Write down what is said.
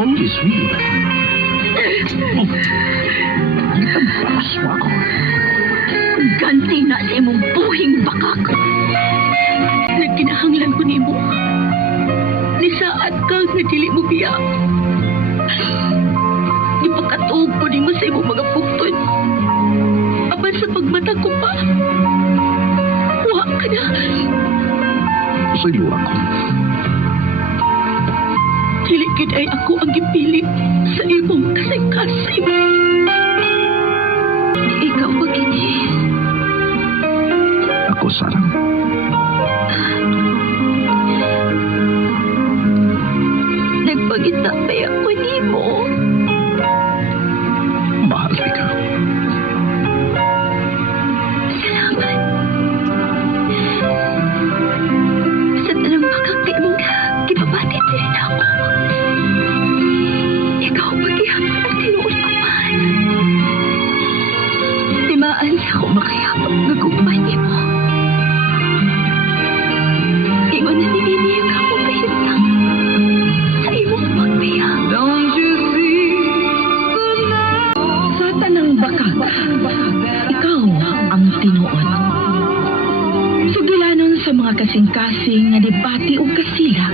always will. Oh, itampas mo ako. Ganti na sa imong buhing bakak. Nagkinahanglan ko nimo. Nisaad ka nga dili mo biya. Ipakatuog ko nimo sa imong mga pukton. Apan sa pagmata ko pa. Wa ka na. Sa'yo ako. Dili gid ay ako ang gipili sa imong kasing-kasing. Ikaw ba gini? Ako, Sarah. Nagpagita ba ako nimo? Mahal ka. Salamat. Sa tanang bakakti mong kipabatid rin ako. Ikaw paghihapon ang tinuod ko man. Timaan sa ako makayapag nagupay mo. Ingon na nilini ang ako kahintang sa imong pagbiyak. Don't you see? Sa tanang bakak, ikaw ang tinuod. Sugilanon sa mga kasing-kasing nga debate o kasila,